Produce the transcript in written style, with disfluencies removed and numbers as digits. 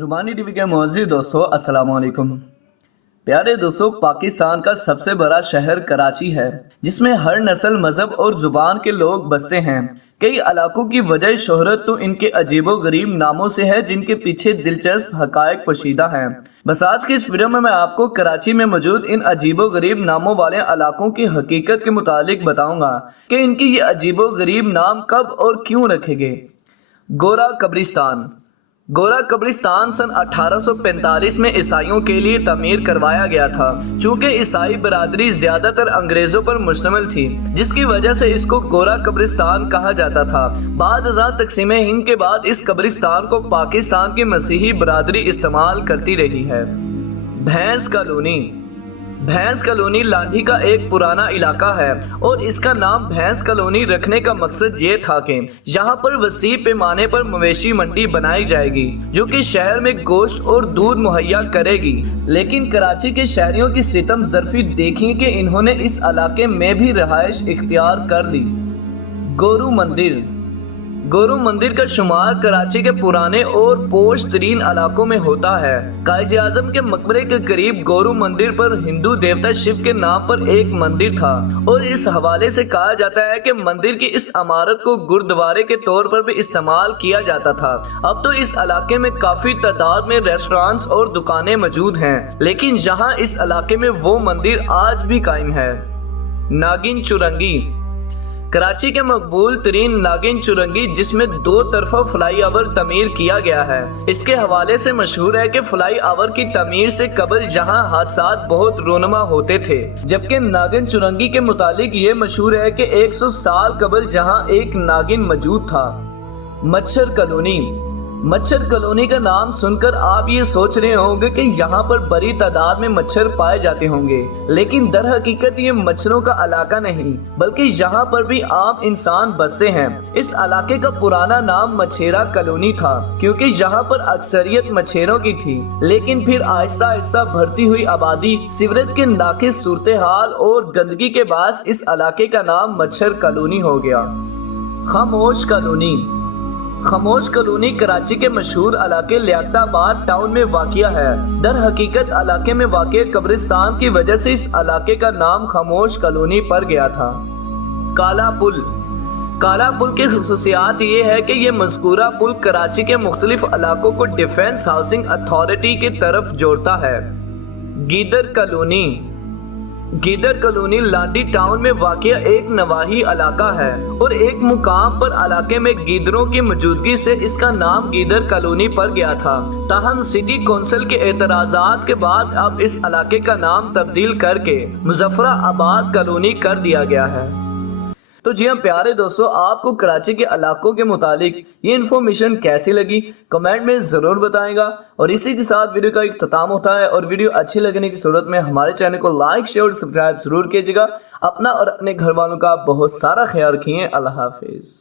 रुमानी TV के मोअज़्ज़िज़ दोस्तों अस्सलाम वालेकुम। प्यारे दोस्तों, पाकिस्तान का सबसे बड़ा शहर कराची है, जिसमें हर नस्ल, मजहब और ज़ुबान के लोग बसते हैं। कई इलाकों की वजह शोहरत तो इनके अजीबो गरीब नामों से है, जिनके पीछे दिलचस्प हकायक पोशीदा हैं। बस आज की इस वीडियो में मैं आपको कराची में मौजूद इन अजीबो गरीब नामों वाले इलाकों की हकीकत के मुतालिक बताऊंगा कि इनकी ये अजीबो गरीब नाम कब और क्यों रखे गए। गोरा कब्रिस्तान। गोरा कब्रिस्तान सन 1845 में ईसाइयों के लिए तमीर करवाया गया था। चूंकि ईसाई बरादरी ज्यादातर अंग्रेजों पर मुश्तमिल थी, जिसकी वजह से इसको गोरा कब्रिस्तान कहा जाता था। बाद तकसीम हिंद के बाद इस कब्रिस्तान को पाकिस्तान की मसीही बरादरी इस्तेमाल करती रही है। भैंस कॉलोनी। भैंस कॉलोनी लाठी का एक पुराना इलाका है और इसका नाम भैंस कॉलोनी रखने का मकसद ये था कि यहाँ पर वसी पैमाने पर मवेशी मंडी बनाई जाएगी, जो कि शहर में गोश्त और दूध मुहैया करेगी। लेकिन कराची के शहरियों की सितम ज़रफ़ी देखी कि इन्होंने इस इलाके में भी रहाइश इख्तियार कर ली। गोरू मंदिर। गोरू मंदिर का शुमार कराची के पुराने और पोश तरीन इलाकों में होता है। कायद आजम के मकबरे के करीब गोरू मंदिर पर हिंदू देवता शिव के नाम पर एक मंदिर था और इस हवाले से कहा जाता है कि मंदिर की इस इमारत को गुरुद्वारे के तौर पर भी इस्तेमाल किया जाता था। अब तो इस इलाके में काफी तादाद में रेस्टोरेंट्स और दुकानें मौजूद हैं, लेकिन यहाँ इस इलाके में वो मंदिर आज भी कायम है। नागिन चुरंगी। कराची के मकबूल तरीन नागिन चुरंगी, जिसमें दो तरफा फ्लाई ओवर तमीर किया गया है, इसके हवाले से मशहूर है कि फ्लाई ओवर की तमीर से कबल यहाँ हादसात बहुत रोनमा होते थे। जबकि नागिन चुरंगी के मुतालिक ये मशहूर है कि 100 साल कबल जहाँ एक नागिन मौजूद था। मच्छर कॉलोनी। मच्छर कॉलोनी का नाम सुनकर आप ये सोच रहे होंगे कि यहाँ पर बड़ी तादाद में मच्छर पाए जाते होंगे, लेकिन दर हकीकत ये मच्छरों का इलाका नहीं, बल्कि यहाँ पर भी आम इंसान बसते हैं। इस इलाके का पुराना नाम मछेरा कॉलोनी था, क्योंकि यहाँ पर अक्सरियत मच्छरों की थी। लेकिन फिर आहिस्ता आहिस्ता बढ़ती हुई आबादी, सीवरेज के नाकिस सूरत हाल और गंदगी के बायस इस इलाके का नाम मच्छर कॉलोनी हो गया। खामोश कॉलोनी। खामोश कॉलोनी कराची के मशहूर इलाके लियाकताबाद टाउन में वाक़िया है। दर हकीकत इलाके में वाक़िया कब्रिस्तान की वजह से इस इलाके का नाम खामोश कॉलोनी पड़ गया था। काला पुल। काला पुल की खुसूसियात ये है कि ये मज़कूरा पुल कराची के मुख्तलिफ इलाकों को डिफेंस हाउसिंग अथॉरिटी की तरफ जोड़ता है। गीदर कॉलोनी। गीदर कॉलोनी लाडी टाउन में वाक़िया एक नवाही इलाका है और एक मुकाम पर इलाके में गीदरों की मौजूदगी से इसका नाम गीदर कॉलोनी पड़ गया था। ताहम सिटी कौंसिल के एतराज़ात के बाद अब इस इलाके का नाम तब्दील करके मुज़फ़्फ़राबाद कॉलोनी कर दिया गया है। तो जी हाँ प्यारे दोस्तों, आपको कराची के इलाकों के मुतालिक ये इन्फॉर्मेशन कैसी लगी कमेंट में ज़रूर बताएगा। और इसी के साथ वीडियो का इख्तिताम होता है, और वीडियो अच्छी लगने की सूरत में हमारे चैनल को लाइक शेयर और सब्सक्राइब ज़रूर कीजिएगा। अपना और अपने घर वालों का बहुत सारा ख्याल रखिए। अल्लाह हाफिज़।